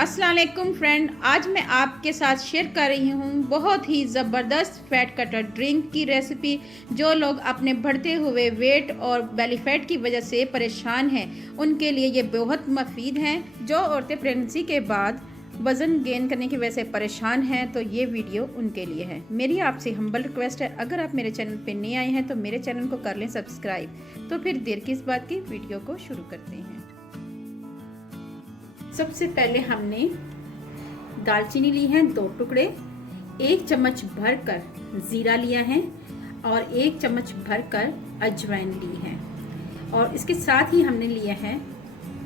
अस्सलाम वालेकुम फ्रेंड, आज मैं आपके साथ शेयर कर रही हूँ बहुत ही ज़बरदस्त फैट कटर ड्रिंक की रेसिपी। जो लोग अपने बढ़ते हुए वेट और बेली फैट की वजह से परेशान हैं उनके लिए ये बहुत मुफीद हैं। जो औरतें प्रेगनेंसी के बाद वज़न गेन करने की वजह से परेशान हैं तो ये वीडियो उनके लिए है। मेरी आपसे हम्बल रिक्वेस्ट है, अगर आप मेरे चैनल पर नए आए हैं तो मेरे चैनल को कर लें सब्सक्राइब। तो फिर देर किस बात की, वीडियो को शुरू करते हैं। सबसे पहले हमने दालचीनी ली है 2 टुकड़े, 1 चम्मच भरकर ज़ीरा लिया है और 1 चम्मच भरकर अजवाइन ली है। और इसके साथ ही हमने लिया है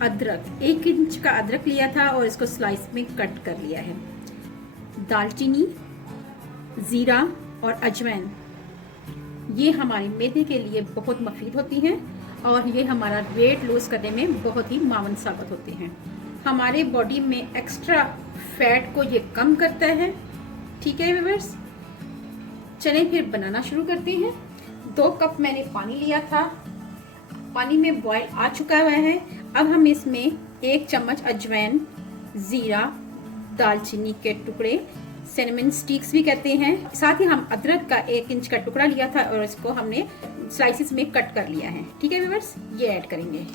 अदरक, 1 इंच का अदरक लिया था और इसको स्लाइस में कट कर लिया है। दालचीनी, ज़ीरा और अजवाइन ये हमारे मैदे के लिए बहुत मुफीद होती हैं और ये हमारा वेट लूज़ करने में बहुत ही मावन साबित होते हैं। हमारे बॉडी में एक्स्ट्रा फैट को ये कम करता है। ठीक है व्यूअर्स, चलें फिर बनाना शुरू करते हैं। 2 कप मैंने पानी लिया था, पानी में बॉयल आ चुका हुआ है। अब हम इसमें 1 चम्मच अजवाइन, ज़ीरा, दालचीनी के टुकड़े, सिनेमन स्टिक्स भी कहते हैं, साथ ही हम अदरक का 1 इंच का टुकड़ा लिया था और इसको हमने स्लाइसिस में कट कर लिया है। ठीक है व्यूअर्स, ये ऐड करेंगे।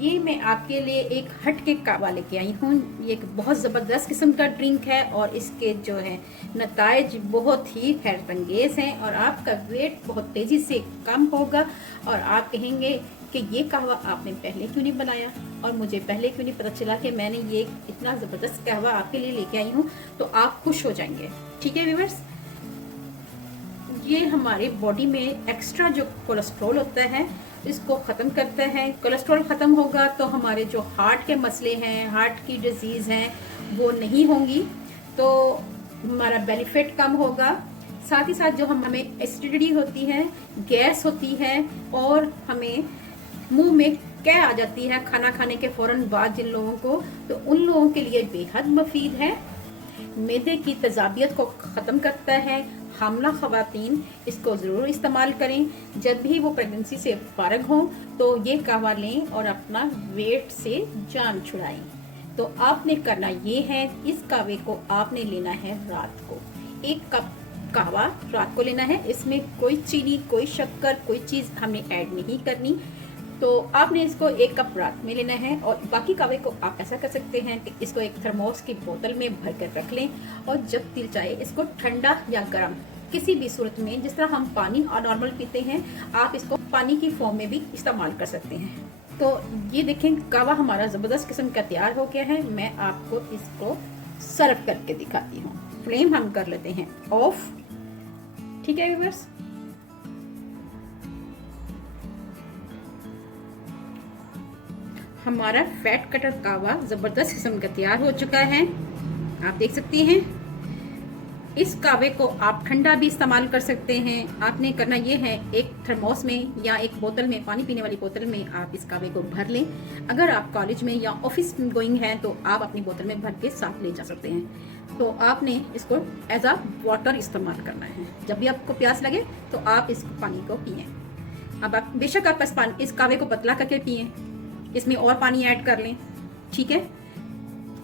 ये मैं आपके लिए एक हट के कावा लेके आई हूँ। ये एक बहुत ज़बरदस्त किस्म का ड्रिंक है और इसके जो है नताइज बहुत ही हैरतअंगेज़ हैं और आपका वेट बहुत तेज़ी से कम होगा। और आप कहेंगे कि ये कहवा आपने पहले क्यों नहीं बनाया और मुझे पहले क्यों नहीं पता चला कि मैंने ये इतना ज़बरदस्त कहवा आपके लिए लेके आई हूँ, तो आप खुश हो जाएंगे। ठीक है व्यूअर्स, ये हमारे बॉडी में एक्स्ट्रा जो कोलेस्ट्रॉल होता है इसको ख़त्म करता है। कोलेस्ट्रॉल ख़त्म होगा तो हमारे जो हार्ट के मसले हैं, हार्ट की डिजीज़ हैं वो नहीं होंगी, तो हमारा बेनिफिट कम होगा। साथ ही साथ जो हमें एसिडिटी होती है, गैस होती है और हमें मुंह में कै आ जाती है खाना खाने के फ़ौरन बाद जिन लोगों को, तो उन लोगों के लिए बेहद मुफीद है। मैदे की तेज़ाबियत को ख़त्म करता है। हामला ख़वातीन इसको ज़रूर इस्तेमाल करें। जब भी वो प्रेगनेंसी से फारग हों तो ये कहवा लें और अपना वेट से जान छुड़ाएं। तो आपने करना ये है, इस कहवे को आपने लेना है रात को। 1 कप कहवा रात को लेना है। इसमें कोई चीनी, कोई शक्कर, कोई चीज़ हमने ऐड नहीं करनी। तो आपने इसको 1 कप रात में लेना है और बाकी कहवे को आप ऐसा कर सकते हैं कि इसको एक थर्मोस की बोतल में भर कर रख लें और जब दिल चाहे इसको ठंडा या गर्म किसी भी सूरत में, जिस तरह हम पानी और नॉर्मल पीते हैं, आप इसको पानी की फॉर्म में भी इस्तेमाल कर सकते हैं। तो ये देखें, कहवा हमारा ज़बरदस्त किस्म का तैयार हो गया है। मैं आपको इसको सर्व करके दिखाती हूँ। फ्लेम हम कर लेते हैं ऑफ। ठीक है व्यूअर्स, हमारा फैट कटर कहवा ज़बरदस्त किस्म का तैयार हो चुका है। आप देख सकती हैं। इस कहवे को आप ठंडा भी इस्तेमाल कर सकते हैं। आपने करना ये है, एक थर्मोस में या एक बोतल में, पानी पीने वाली बोतल में आप इस कहवे को भर लें। अगर आप कॉलेज में या ऑफिस गोइंग हैं तो आप अपनी बोतल में भर के साथ ले जा सकते हैं। तो आपने इसको एज आ वाटर इस्तेमाल करना है। जब भी आपको प्यास लगे तो आप इस पानी को पिए। अब आप बेशक आप इस कहवे को पतला करके पिए, इसमें और पानी ऐड कर लें। ठीक है,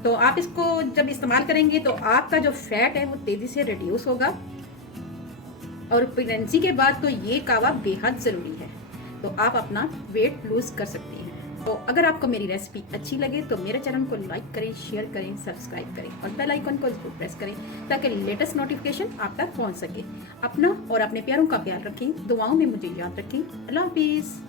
तो आप इसको जब इस्तेमाल करेंगे तो आपका जो फैट है वो तेज़ी से रिड्यूस होगा और प्रेगनेंसी के बाद तो ये कहवा बेहद ज़रूरी है। तो आप अपना वेट लूज़ कर सकते हैं। तो अगर आपको मेरी रेसिपी अच्छी लगे तो मेरे चैनल को लाइक करें, शेयर करें, सब्सक्राइब करें और बेल आइकन को जरूर प्रेस करें ताकि लेटेस्ट नोटिफिकेशन आप तक पहुंच सके। अपना और अपने प्यारों का ख्याल रखें, दुआओं में मुझे याद रखें। अल्लाह हाफिज़।